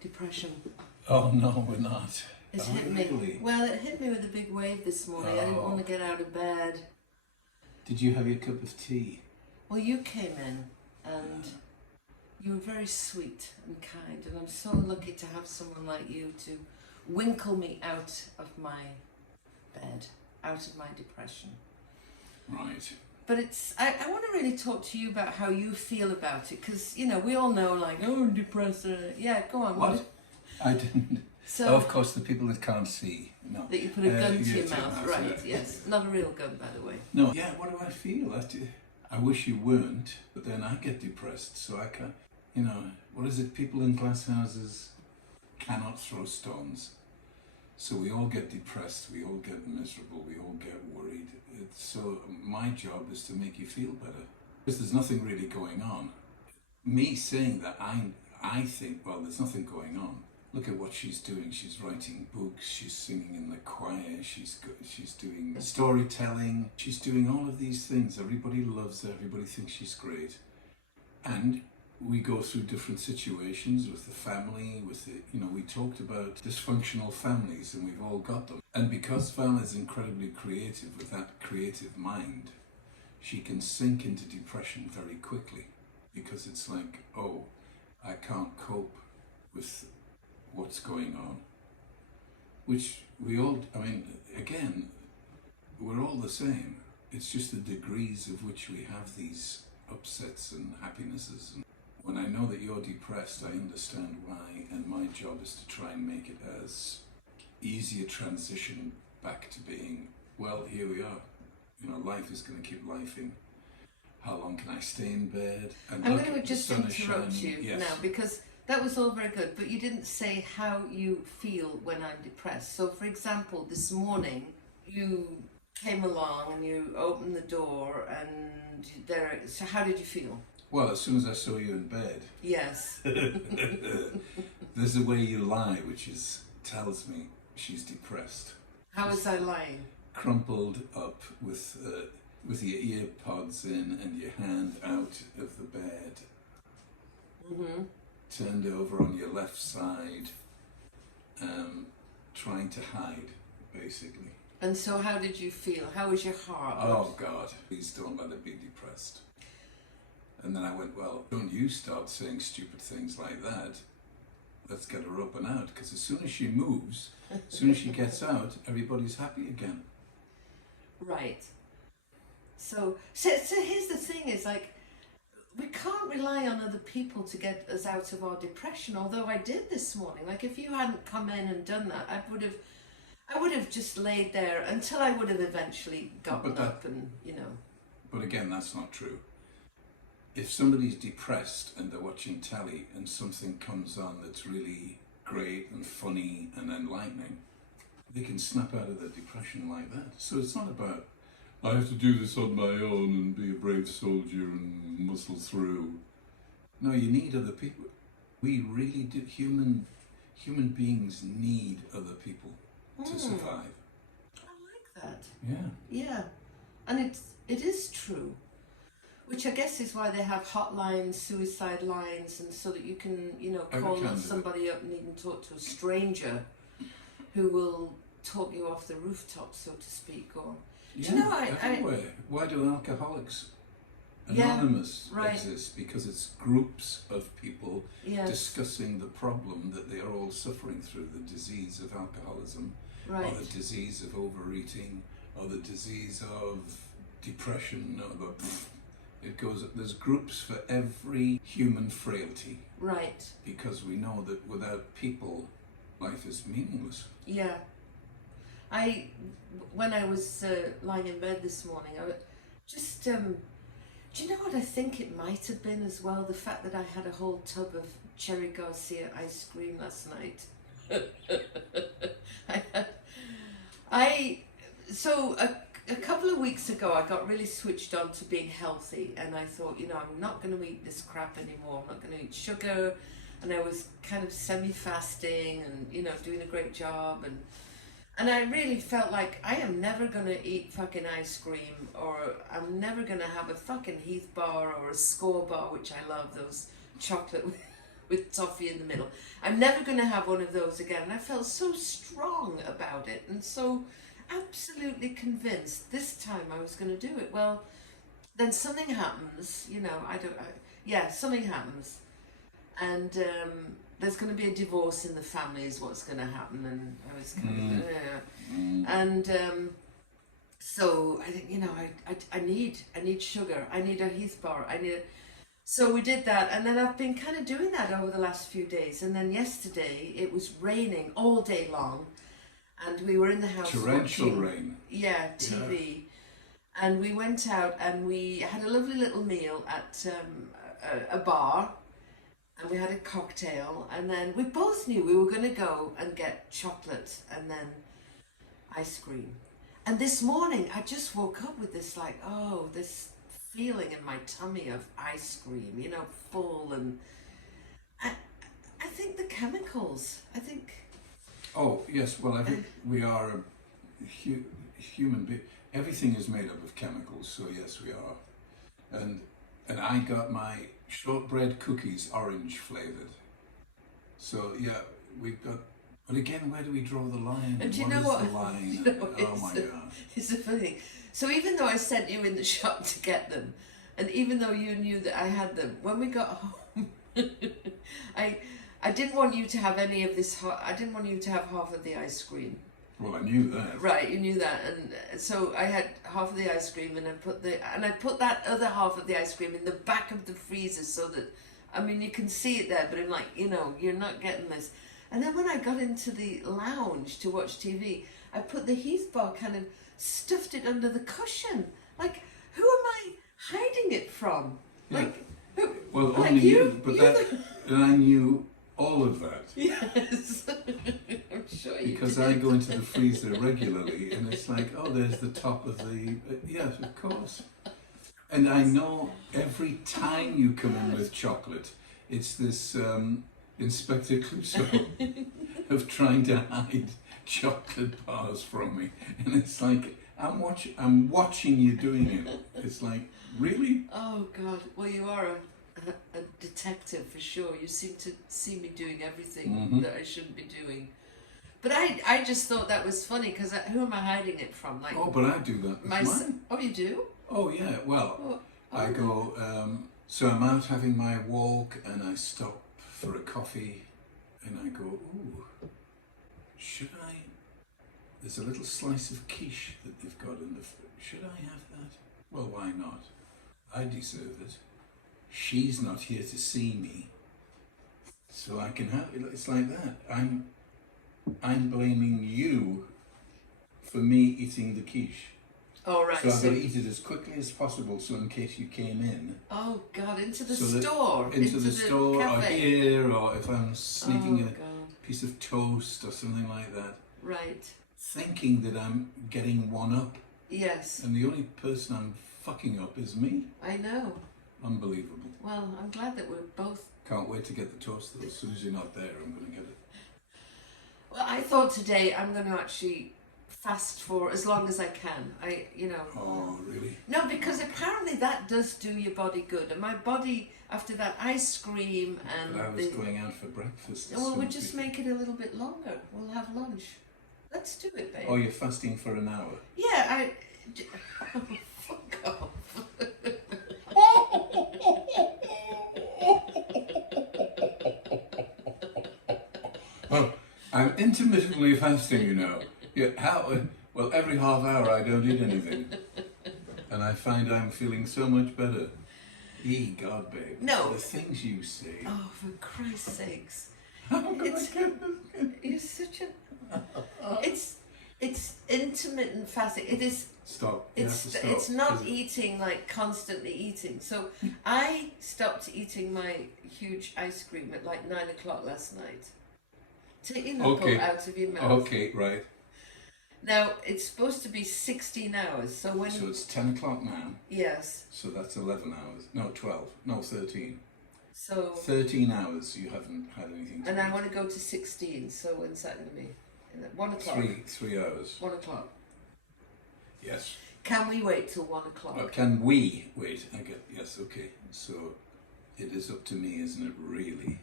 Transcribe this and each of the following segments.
depression. Oh no, we're not. It's Oh, hit me. really? Well, it hit me with a big wave this morning. I didn't Oh. want to get out of bed. Did you have your cup of tea? Well, you came in and you were very sweet and kind, and I'm so lucky to have someone like you to winkle me out of my bed, out of my depression. Right. But I want to really talk to you about how you feel about it, because, you know, we all know, like, oh, I'm depressed. Yeah, go on. What? I didn't. So, Oh, of course, the people that can't see. No. that you put a gun to yeah, your mouth, right, yeah. yes. Not a real gun, by the way. No. Yeah, what do I feel? I wish you weren't, but then I get depressed, so I can't, you know, what is it? People in glass houses cannot throw stones. So we all get depressed, we all get miserable, we all get worried. So my job is to make you feel better. Because there's nothing really going on. Me saying that, I think, well, there's nothing going on. Look at what she's doing. She's writing books, she's singing in the choir, she's doing storytelling, she's doing all of these things. Everybody loves her, everybody thinks she's great. And we go through different situations with the family, we talked about dysfunctional families, and we've all got them. And because Val is incredibly creative, with that creative mind, she can sink into depression very quickly, because it's like, oh, I can't cope with what's going on. Which we all, again, we're all the same. It's just the degrees of which we have these upsets and happinesses. And when I know that you're depressed, I understand why, and my job is to try and make it as easy a transition back to being, well, here we are. You know, life is going to keep lifing. How long can I stay in bed? And I'm look, going to the just sun is interrupt shining. you Yes. now, because that was all very good, but you didn't say how you feel when I'm depressed. So, for example, this morning, you came along and you opened the door, and so how did you feel? Well, as soon as I saw you in bed, Yes. there's a way you lie, which tells me she's depressed. How was I lying? Crumpled up with your ear pods in and your hand out of the bed. Mm-hmm. Turned over on your left side, trying to hide, basically. And so how did you feel? How was your heart? Oh God, please don't let her be depressed. And then I went, well, don't you start saying stupid things like that. Let's get her up and out, because as soon as she moves, as soon as she gets out, everybody's happy again. Right. So here's the thing, is like, we can't rely on other people to get us out of our depression, although I did this morning. Like, if you hadn't come in and done that, I would have just laid there until I would have eventually gotten up and, you know. But again, that's not true. If somebody's depressed and they're watching telly and something comes on that's really great and funny and enlightening, they can snap out of their depression like that. So it's not about, I have to do this on my own and be a brave soldier and muscle through. No, you need other people. We really do. Human beings need other people to survive. I like that. Yeah. Yeah. And it is true. Which I guess is why they have hotlines, suicide lines, and so that you can, you know, call somebody up and even talk to a stranger who will talk you off the rooftop, so to speak. Or Yeah, do you know, everywhere. Why do Alcoholics Anonymous exist? Because it's groups of people discussing the problem that they are all suffering through, the disease of alcoholism, or the disease of overeating, or the disease of depression, or there's groups for every human frailty. Right. Because we know that without people, life is meaningless. Yeah. When I was lying in bed this morning, I just, do you know what I think it might have been as well? The fact that I had a whole tub of Cherry Garcia ice cream last night. A couple of weeks ago, I got really switched on to being healthy, and I thought, you know, I'm not going to eat this crap anymore. I'm not going to eat sugar, and I was kind of semi-fasting and, you know, doing a great job, and I really felt like I am never going to eat fucking ice cream, or I'm never going to have a fucking Heath bar or a Score bar, which I love, those chocolate with toffee in the middle. I'm never going to have one of those again. And I felt so strong about it and so absolutely convinced this time I was going to do it. Well, then something happens, you know, something happens. And there's going to be a divorce in the family is what's going to happen. And I was kind of, and so I think, you know, I need sugar. I need a Heath bar. So we did that, and then I've been kind of doing that over the last few days. And then yesterday it was raining all day long, and we were in the house torrential watching, rain. Yeah, TV, and we went out and we had a lovely little meal at a bar, and we had a cocktail, and then we both knew we were going to go and get chocolate and then ice cream. And this morning I just woke up with this like, oh, this feeling in my tummy of ice cream, you know, full, and I think the chemicals, I think. Oh yes, well I think we are a human being. Everything is made up of chemicals, so yes we are. And I got my shortbread cookies orange flavoured. So yeah, we've got. But again, where do we draw the line? And do you what know is what? the line? You know, oh my God! It's a funny thing. So even though I sent you in the shop to get them, and even though you knew that I had them, when we got home, I didn't want you to have any of this. I didn't want you to have half of the ice cream. Well, I knew that. Right, you knew that, and so I had half of the ice cream, and I put that other half of the ice cream in the back of the freezer so that, I mean, you can see it there, but I'm like, you know, you're not getting this. And then when I got into the lounge to watch TV, I put the Heath bar, kind of stuffed it under the cushion. Like, who am I hiding it from? Yeah. Like, who? Well, like only you, but and I knew all of that. Yes, I'm sure you Because did. I go into the freezer regularly, and it's like, oh, there's the top of the. Yes, of course. And I know every time you come in with chocolate, it's this Inspector Clouseau of trying to hide chocolate bars from me, and it's like I'm watching you doing it. It's like, really? Oh God! Well, you are a detective for sure. You seem to see me doing everything that I shouldn't be doing. But I just thought that was funny because who am I hiding it from? Like, Oh, but I do that. with mine. Oh, you do? Oh yeah. Well, Oh, I go. So I'm out having my walk, and I stop for a coffee, and I go, ooh, should I? There's a little slice of quiche that they've got in the fridge. Should I have that? Well, why not? I deserve it. She's not here to see me, so I can have it. It's like that. I'm blaming you for me eating the quiche. Oh right. So I've got to eat it as quickly as possible, so in case you came in. Oh God! Into the So that- store. Into the store, or cafe. here, or if I'm sneaking Oh a God! piece of toast or something like that, Right. thinking that I'm getting one up, Yes. and the only person I'm fucking up is me. I know. Unbelievable. Well, I'm glad that we're both. Can't wait to get the toast though. As soon as you're not there, I'm going to get it. Well, I thought today I'm going to actually fast for as long as I can. Oh, really? No, because apparently that does do your body good, and my body after that ice cream and But I was going out for breakfast. well, soon we'll as just we- make it a little bit longer. We'll have lunch. Let's do it, babe. Oh, you're fasting for an hour. Yeah, fuck off. Oh, I'm intermittently fasting, you know. Yeah, how? Well, every half hour I don't eat anything, and I find I'm feeling so much better. God, babe. No. The things you say. Oh, for Christ's sakes. How could I It's- get this? You're such a... It's intermittent fasting. It is... Stop. You have to stop. It's not 'cause eating like constantly eating. So I stopped eating my huge ice cream at like 9 o'clock last night. Take your knuckle Okay. out of your mouth. Okay, right. Now it's supposed to be 16 hours. So when So it's 10 o'clock now. yes, So that's 11 hours. No, 12. No, 13. so 13 hours you haven't had anything to and eat. I want to go to 16. So when's that going to be? 1 o'clock. 3 hours. 1 o'clock. Yes. Can we wait till 1 o'clock? Can we wait? I get yes. Okay. So it is up to me, isn't it? Really?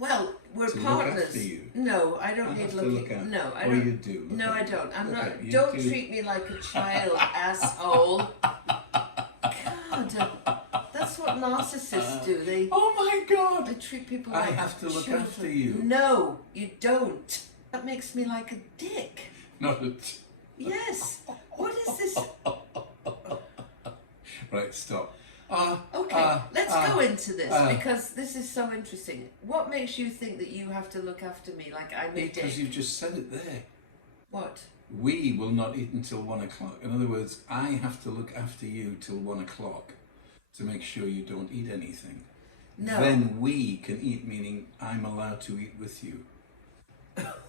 Well, we're To look partners. after you. No, I I don't need have to looking. look at. No, I Or don't. you do. Look No, I at- don't. I'm look not. at- you Don't do. treat me like a child, asshole. God, that's what narcissists do. Oh my They God! treat people I like have to look children. after you. No, you don't. That makes me like a dick. Not a Yes. What is this? Right, stop. Okay, let's go into this because this is so interesting. What makes you think that you have to look after me like I'm a Because dick? you've just said it there. What? We will not eat until 1 o'clock. In other words, I have to look after you till 1 o'clock to make sure you don't eat anything. No. Then we can eat, meaning I'm allowed to eat with you.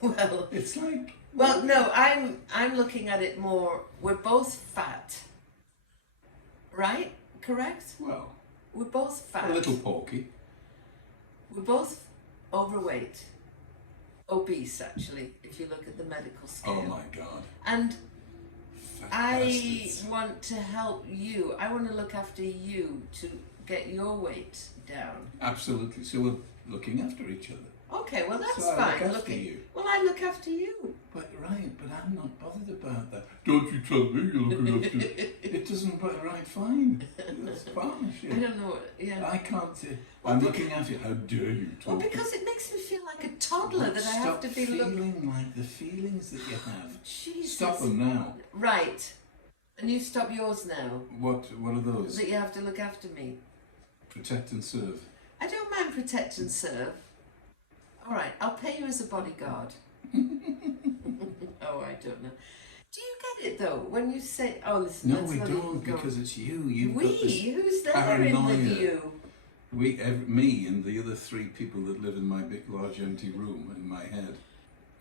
Well, It's like... well, no. I'm looking at it more. We're both fat, right? Correct. Well, We're both fat. a little porky. We're both overweight, obese actually, if you look at the medical scale. Oh my God. And Fat I bastards. want to help you. I want to look after you to get your weight down. Absolutely. So we're looking after each other. Okay, well that's So I fine. look after you. Well, I look after you. But I'm not bothered about that. Don't you tell me you're looking after it doesn't, right, fine. That's partnership. I don't know. Yeah. I can't. I'm looking at it. How dare you Well, talk? because it makes me feel like a toddler that I have to be Stop looking. feeling like the feelings that you have. Jesus. Stop them now. Right. And you stop yours now. What are those? That you have to look after me. Protect and serve. I don't mind protect and serve. All right, I'll pay you as a bodyguard. Oh, I don't know. Do you get it though when you say, "Oh, listen"? No, let's we not don't, even go. because it's you. You've We? got this Who's there paranoia. in the view? Me and the other 3 people that live in my big, large, empty room in my head.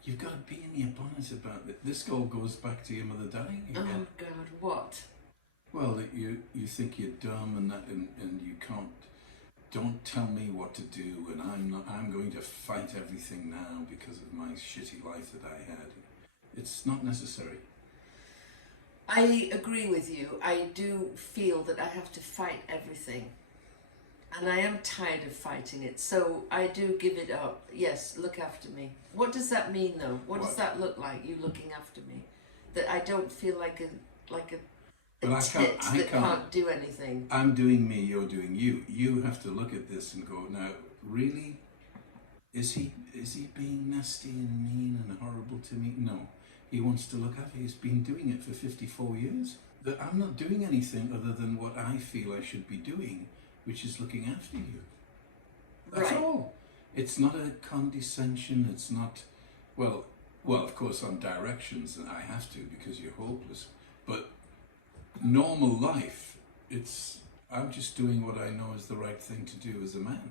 You've got to be in your bonnet about it. This all goes back to your mother dying Oh again. God, what? Well, that you think you're dumb and you can't. Don't tell me what to do, and I'm going to fight everything now because of my shitty life that I had. It's not necessary. I agree with you. I do feel that I have to fight everything. And I am tired of fighting it. So I do give it up. Yes, look after me. What does that mean though? What does that look like, you looking after me? That I don't feel like a But I tit can't- that can't do anything. I'm doing me, you're doing you. You have to look at this and go, now, really? Is he being nasty and mean and horrible to me? No. He wants to look after. He's been doing it for 54 years. That I'm not doing anything other than what I feel I should be doing, which is looking after you. That's Right. all. It's not a condescension. It's not, well, of course on directions and I have to because you're hopeless. But normal life, I'm just doing what I know is the right thing to do as a man.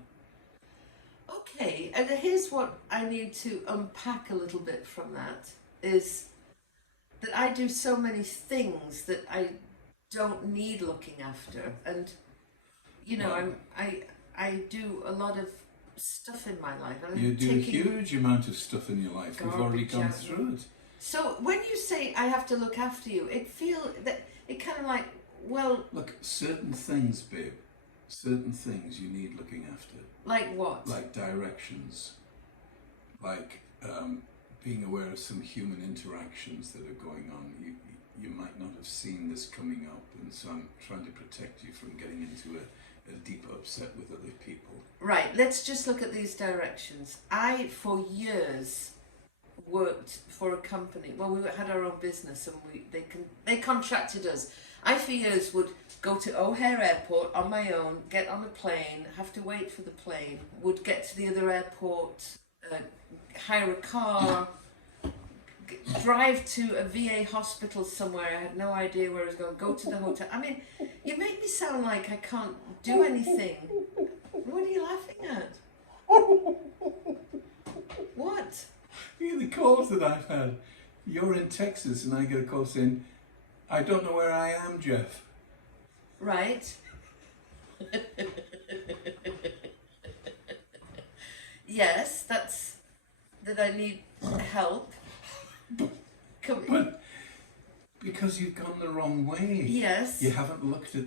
Okay, and here's what I need to unpack a little bit from that, is that I do so many things that I don't need looking after. And, you know, Well, I do a lot of stuff in my life. I'm You do a taking- huge amount of stuff in your life. We've already Garbage gone out. through it. So when you say I have to look after you, it kind of like, well, Look, certain things, babe, certain things you need looking after. like what? Like directions, like being aware of some human interactions that are going on. You might not have seen this coming up, and so I'm trying to protect you from getting into a deep upset with other people. Right, let's just look at these directions. I, for years, worked for a company. Well, we had our own business, and they contracted us. I, for years, would go to O'Hare Airport on my own, get on a plane, have to wait for the plane, would get to the other airport, hire a car, drive to a VA hospital somewhere. I had no idea where I was going. Go to the hotel. I mean, you make me sound like I can't do anything. What are you laughing at? What? The calls that I've had. You're in Texas, and I get a call saying, "I don't know where I am, Jeff." Right. Yes, that's that I need help. But because you've gone the wrong way. Yes. You haven't looked at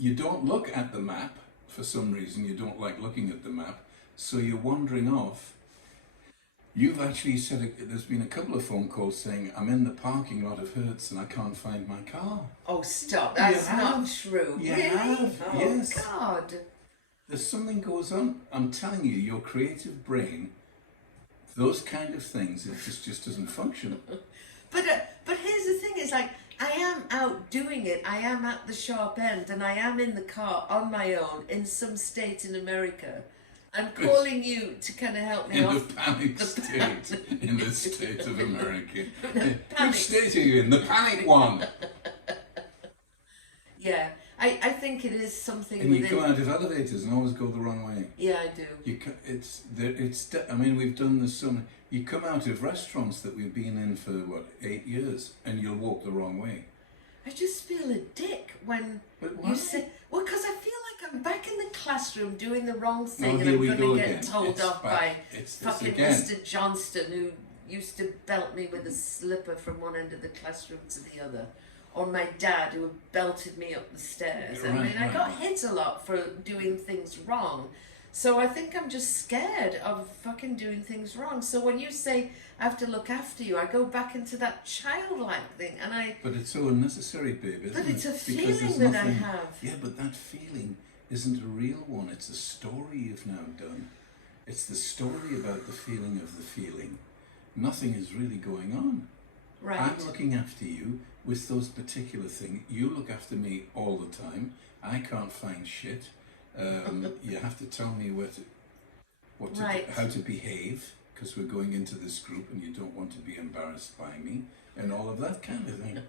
you don't look at the map for some reason. You don't like looking at the map. So you're wandering off. You've actually said there's been a couple of phone calls saying I'm in the parking lot of Hertz and I can't find my car. Oh, stop! That's not true. You really? have, Oh, yes. God. There's something goes on. I'm telling you, your creative brain, those kind of things, it just doesn't function. But here's the thing: is like I am out doing it. I am at the sharp end, and I am in the car on my own in some state in America. I'm calling you to kind of help me In off. the panic state, in the state of America. Panic. Which state are you in? The panic one. Yeah, I think it is something. And you within... come out of elevators and always go the wrong way. Yeah, I do. I mean, we've done this so many. You come out of restaurants that we've been in for, 8 years, and you'll walk the wrong way. I just feel a dick when you say, well, because I feel like I'm back in the classroom doing the wrong thing and I'm going to get told off by fucking Mr. Johnston, who used to belt me with a slipper from one end of the classroom to the other. Or my dad, who belted me up the stairs. I mean, I got hit a lot for doing things wrong. So I think I'm just scared of fucking doing things wrong. So when you say I have to look after you, I go back into that childlike thing, and I. But it's so unnecessary, babe, isn't it? But it's a Because feeling that I have. Yeah, but that feeling isn't a real one. It's a story you've now done. It's the story about the feeling of the feeling. Nothing is really going on. Right. I'm looking after you with those particular things. You look after me all the time. I can't find shit. You have to tell me how to behave, because we're going into this group and you don't want to be embarrassed by me and all of that kind of thing.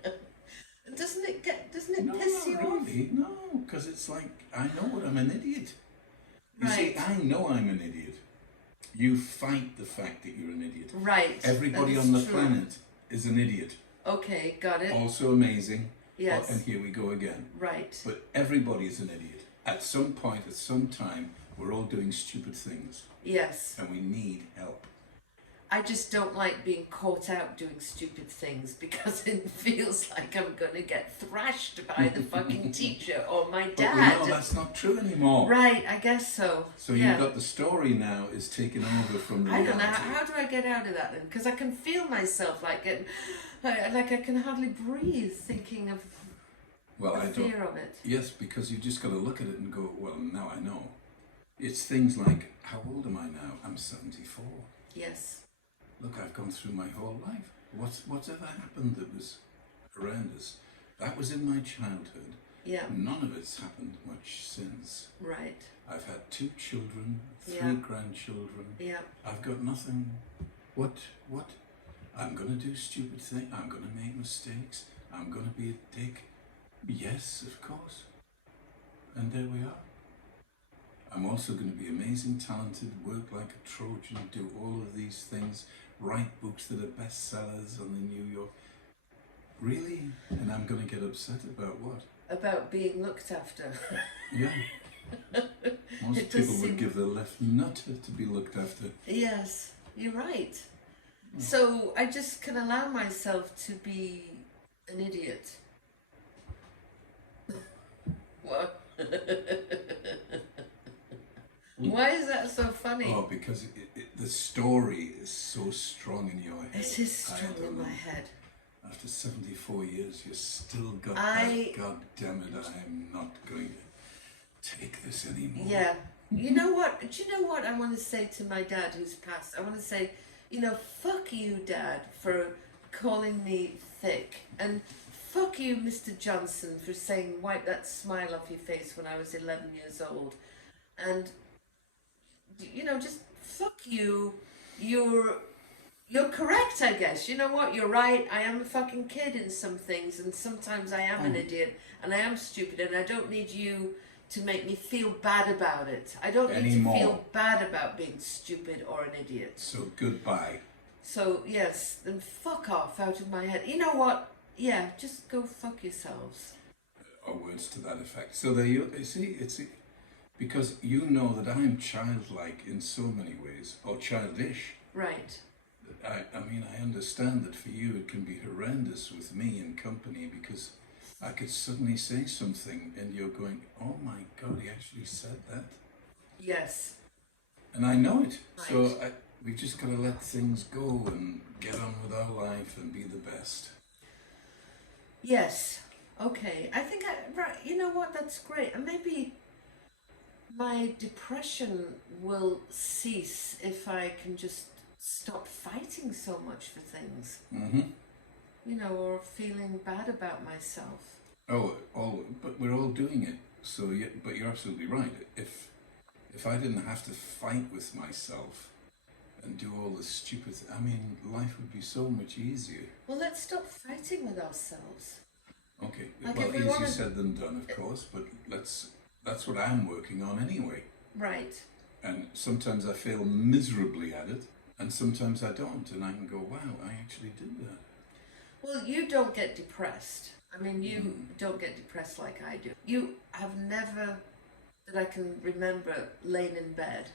Doesn't it piss you off? Really? No, because it's like, I know I'm an idiot. You see, I know I'm an idiot. You fight the fact that you're an idiot. Right. Everybody on the planet is an idiot. Okay, got it. Also amazing. Yes. And here we go again. Right. But everybody is an idiot. At some point, at some time, we're all doing stupid things. Yes. And we need help. I just don't like being caught out doing stupid things because it feels like I'm going to get thrashed by the fucking teacher or my dad. But no, that's not true anymore. Right, I guess so. So you've got the story now is taken over from the reality. I don't know, how do I get out of that then? Because I can feel myself like I can hardly breathe thinking of the fear of it. Yes, because you've just got to look at it and go, well, now I know. It's things like, how old am I now? I'm 74. Yes. Look, I've gone through my whole life. What's ever happened that was horrendous? That was in my childhood. Yeah. None of it's happened much since. Right. I've had 2 children, 3 grandchildren. Yeah. I've got nothing. What? I'm going to do stupid things. I'm going to make mistakes. I'm going to be a dick. Yes, of course. And there we are. I'm also going to be amazing, talented, work like a Trojan, do all of these things, write books that are bestsellers on the New York. Really? And I'm going to get upset about what? About being looked after. Yeah. Most people would give their left nut to be looked after. Yes, you're right. So I just can allow myself to be an idiot. What? Why is that so funny? Oh, because the story is so strong in your head. It is strong in my head. After 74 years, you still got that. God damn it, I am not going to take this anymore. Yeah. You know what? Do you know what I want to say to my dad who's passed? I want to say, fuck you, Dad, for calling me thick. And fuck you, Mr. Johnson, for saying wipe that smile off your face when I was 11 years old. And just fuck you. You're correct, I guess. You know what? You're right. I am a fucking kid in some things, and sometimes I am an idiot, and I am stupid, and I don't need you to make me feel bad about it. I don't need to feel bad about being stupid or an idiot. So goodbye. So yes, then fuck off out of my head. You know what? Yeah, just go fuck yourselves. Or words to that effect. So there you see, because you know that I'm childlike in so many ways, or childish. Right. I mean, I understand that for you it can be horrendous with me in company, because I could suddenly say something and you're going, oh my God, he actually said that. Yes. And I know it. Right. So we've just got to let things go and get on with our life and be the best. Yes. Okay. I think right. You know what? That's great. And maybe my depression will cease if I can just stop fighting so much for things. Mm-hmm. You know, or feeling bad about myself. Oh, but we're all doing it. So, yeah, but you're absolutely right. If I didn't have to fight with myself and do all the stupid, I mean, life would be so much easier. Well, let's stop fighting with ourselves. Okay, Like well, if we easier wanna- said than done, of course, but that's what I'm working on anyway. Right. And sometimes I fail miserably at it, and sometimes I don't, and I can go, wow, I actually did that. Well, you don't get depressed. I mean, you don't get depressed like I do. You have never, that I can remember, lain in bed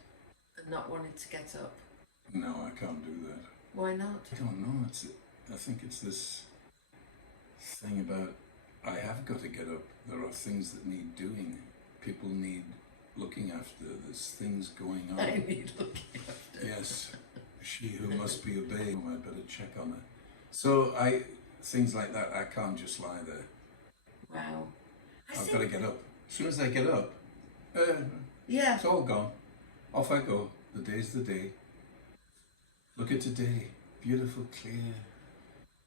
and not wanted to get up. No, I can't do that. Why not? I don't know. I think it's this thing about I have got to get up. There are things that need doing. People need looking after. There's things going on. I need looking after. Yes, she who must be obeyed. I better check on her. So things like that. I can't just lie there. Wow. I've got to get up. As soon as I get up, Yeah. it's all gone. Off I go. The day's the day. Look at today. Beautiful, clear.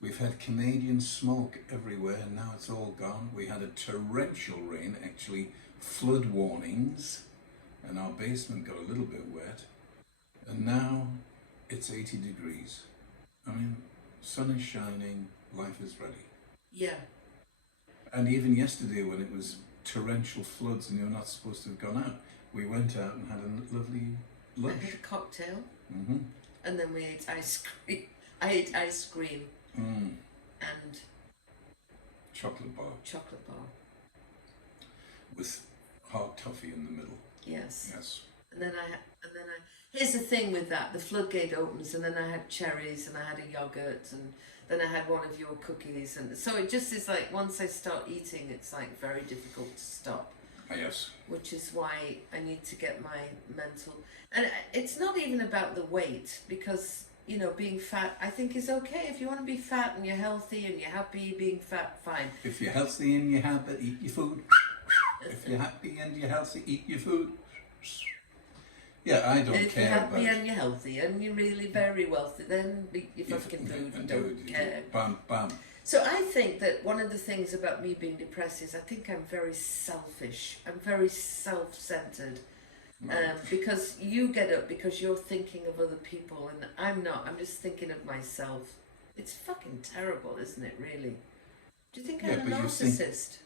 We've had Canadian smoke everywhere, and now it's all gone. We had a torrential rain, actually flood warnings, and our basement got a little bit wet. And now it's 80 degrees. I mean, sun is shining, life is ready. Yeah. And even yesterday when it was torrential floods and you're not supposed to have gone out, we went out and had a lovely I lunch. had a cocktail, Mm-hmm. and then we ate ice cream. I ate ice cream and Chocolate bar chocolate bar. with hard toffee in the middle. Yes. Yes. And then I here's the thing with that, the floodgate opens, and then I had cherries, and I had a yogurt, and then I had one of your cookies, and so it just is like, once I start eating, it's like very difficult to stop, Yes. which is why I need to get my mental, and it's not even about the weight, because, you know, being fat, I think, is okay. If you want to be fat and you're healthy and you're happy being fat, fine. If you're healthy and you're happy, eat your food. If you're happy and you're healthy, eat your food. Yeah, I don't If care you're happy about... and you're healthy and you're really very wealthy, then eat your fucking food and don't care. Bam, bam. So I think that one of the things about me being depressed is I think I'm very selfish. I'm very self-centered. Because you get up because you're thinking of other people, and I'm not. I'm just thinking of myself. It's fucking terrible, isn't it, really? Do you think Yeah, I'm a but you think- narcissist?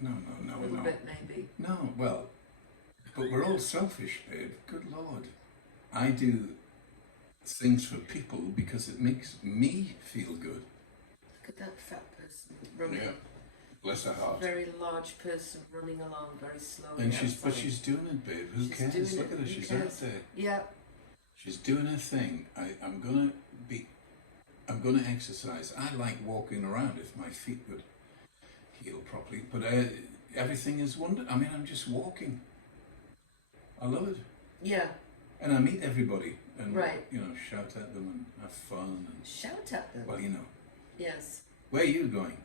No, A little bit, maybe. No, well, but we're all selfish, babe. Good Lord. I do things for people because it makes me feel good. Look at that fat person running. Yeah. Bless her heart. Very large person running along very slowly. And outside. she's doing it, babe. Who She's cares? doing Look it. at her. Who She's cares? out there. Yeah. She's doing her thing. I'm gonna exercise. I like walking around if my feet would heal properly. But everything is wonderful. I mean, I'm just walking. I love it. Yeah. And I meet everybody and Right. you know, shout at them and have fun and Shout at them. well, you know. Yes. Where are you going?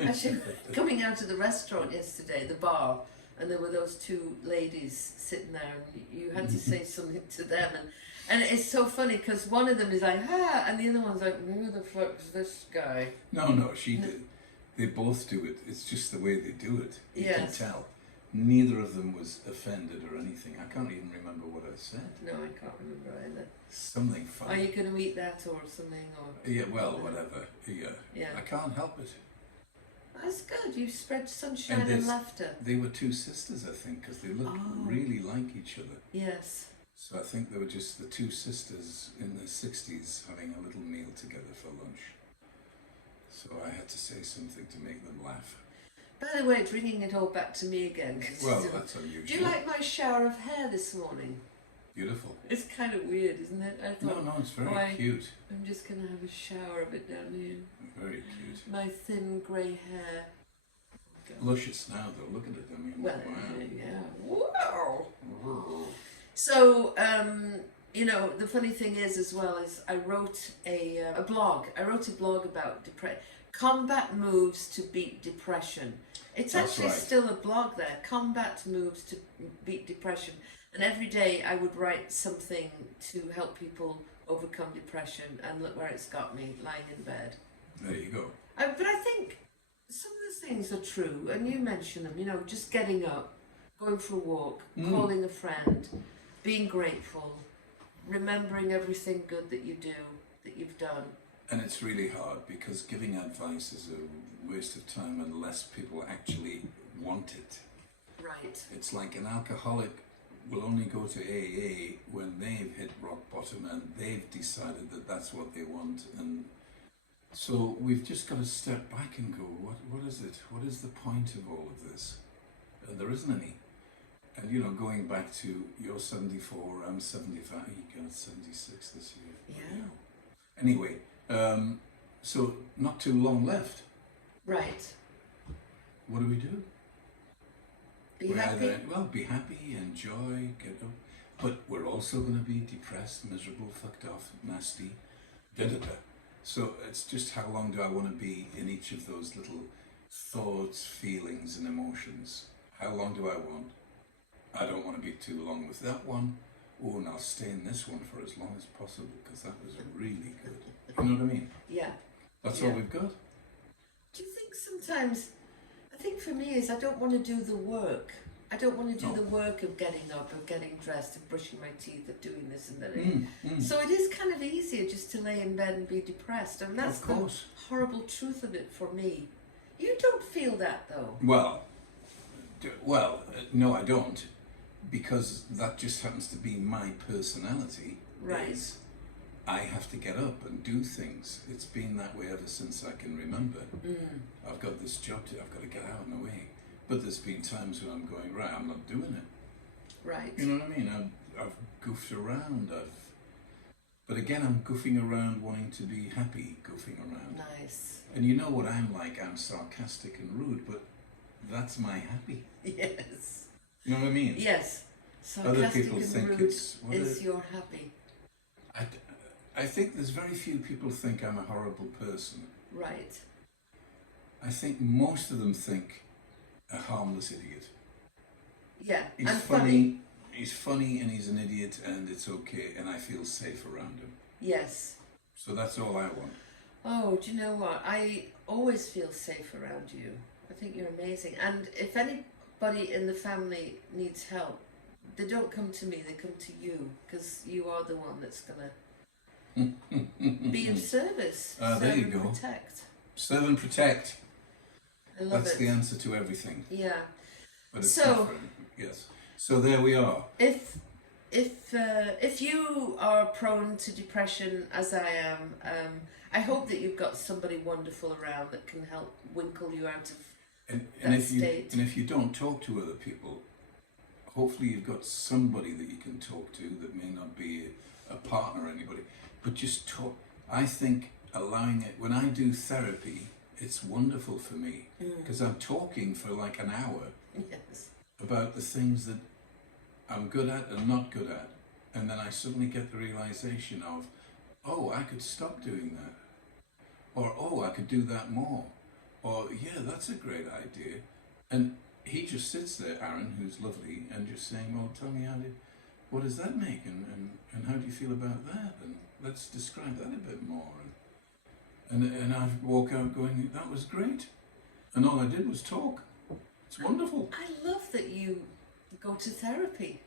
Actually, coming out of the restaurant yesterday, the bar, and there were those two ladies sitting there, and you had to say something to them, and it's so funny because one of them is like, ah, and the other one's like, who the fuck's this guy? No, she did. They both do it. It's just the way they do it. You Yes. can tell. Neither of them was offended or anything. I can't even remember what I said. No, I can't remember either. Something Are funny. you going to eat that or something? Or Yeah, well, whatever. Yeah. Yeah. I can't help it. That's good. You spread sunshine and, this- laughter. They were two sisters, I think, because they looked Oh. really like each other. Yes. So I think they were just the two sisters in their 60s having a little meal together for lunch. So I had to say something to make them laugh. By the way, bringing it all back to me again. 'cause Well, that's unusual. do you like my shower of hair this morning? Beautiful. It's kind of weird, isn't it? I thought, No, it's very why- cute. I'm just going to have a shower of it down here. Very cute. My thin grey hair. Luscious now, though. Look at it. I mean, Well, wow. yeah. Wow. So, you know, the funny thing is as well is I wrote a blog. I wrote a blog about combat moves to beat depression. It's That's actually right. still a blog there. Combat moves to beat depression. And every day I would write something to help people overcome depression. And look where it's got me, lying in bed. There you go. But I think some of the things are true, and you mentioned them. You know, just getting up, going for a walk, calling a friend, being grateful, remembering everything good that you do, that you've done. And it's really hard because giving advice is a waste of time unless people actually want it. Right. It's like an alcoholic will only go to AA when they've hit rock bottom and they've decided that that's what they want. And so we've just got to step back and go, what is it? What is the point of all of this? And there isn't any. And you know, going back to you're 74, I'm 75, you got 76 this year. Yeah. Anyway, so not too long left. Right. What do we do? Be We're happy. be happy, enjoy, get up. But we're also going to be depressed, miserable, fucked off, nasty, da-da-da. So it's just how long do I want to be in each of those little thoughts, feelings and emotions? How long do I want? I don't want to be too long with that one. Oh, and I'll stay in this one for as long as possible because that was really good. You know what I mean? Yeah. That's Yeah. all we've got. Do you think sometimes, I think for me is I don't want to do the work. I don't want to do No. the work of getting up, of getting dressed, of brushing my teeth, of doing this and that. Mm. So it is kind of easier just to lay in bed and be depressed. And that's Of the course. horrible truth of it for me. You don't feel that though. Well, no, I don't, because that just happens to be my personality. Right. Is I have to get up and do things. It's been that way ever since I can remember. I've got this job to, I've got to get out of my way. But there's been times when I'm going, right, I'm not doing it. Right. You know what I mean? I've goofed around. But again, I'm goofing around, wanting to be happy, goofing around. Nice. And you know what I'm like? I'm sarcastic and rude, but that's my happy. Yes. You know what I mean? Yes. Other Sarcastic people and think rude it's is you're happy. I think there's very few people think I'm a horrible person. Right. I think most of them think a harmless idiot. Yeah. He's and funny. He's funny and he's an idiot and it's okay and I feel safe around him. Yes. So that's all I want. Oh, do you know what? I always feel safe around you. I think you're amazing. And if anybody in the family needs help, they don't come to me, they come to you, because you are the one that's going to be of service. There serve you and go. Protect. Serve and protect. I love That's it. the answer to everything. Yeah. But it's So- different. Yes. So there we are. If you are prone to depression, as I am, I hope that you've got somebody wonderful around that can help winkle you out of And that if state. you don't talk to other people, hopefully you've got somebody that you can talk to that may not be a partner or anybody, but just talk. I think allowing it, when I do therapy, it's wonderful for me because I'm talking for like an hour Yes. about the things that I'm good at and not good at. And then I suddenly get the realization of, oh, I could stop doing that. Or, oh, I could do that more. Or, yeah, that's a great idea. And he just sits there, Aaron, who's lovely, and just saying, well, tell me what does that make? And how do you feel about that? And let's describe that a bit more. And I walk out going, that was great. And all I did was talk. It's wonderful. I love that you go to therapy.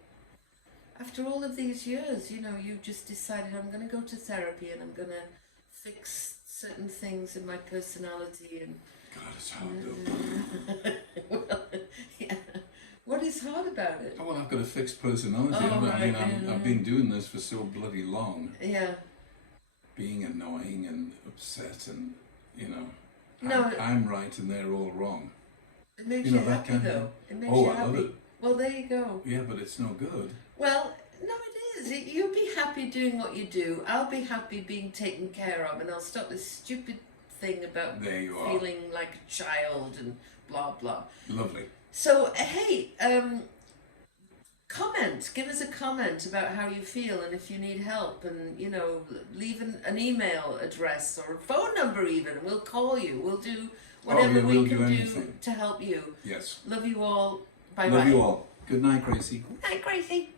After all of these years, you know, you just decided I'm going to go to therapy and I'm going to fix certain things in my personality and God, it's hard though. well, yeah. What is hard about it? Oh, well, I've got a fixed personality. Oh, I mean, right, I've been doing this for so bloody long. Yeah. Being annoying and upset and, you know, No. I'm right and they're all wrong. It makes You know, you that happy kind of though. thing. It makes Oh, you I happy. love it. Well, there you go. Yeah, but it's no good. Well, no, it is. You'll be happy doing what you do. I'll be happy being taken care of, and I'll stop this stupid thing about There you are. feeling like a child and blah blah. Lovely. So hey, comment. Give us a comment about how you feel and if you need help, and you know, leave an email address or a phone number even, and we'll call you. We'll do whatever we'll we do can do anything. to help you. Yes. Love you all. Bye bye. Love you all. Good night, Gracie. Good night, Gracie.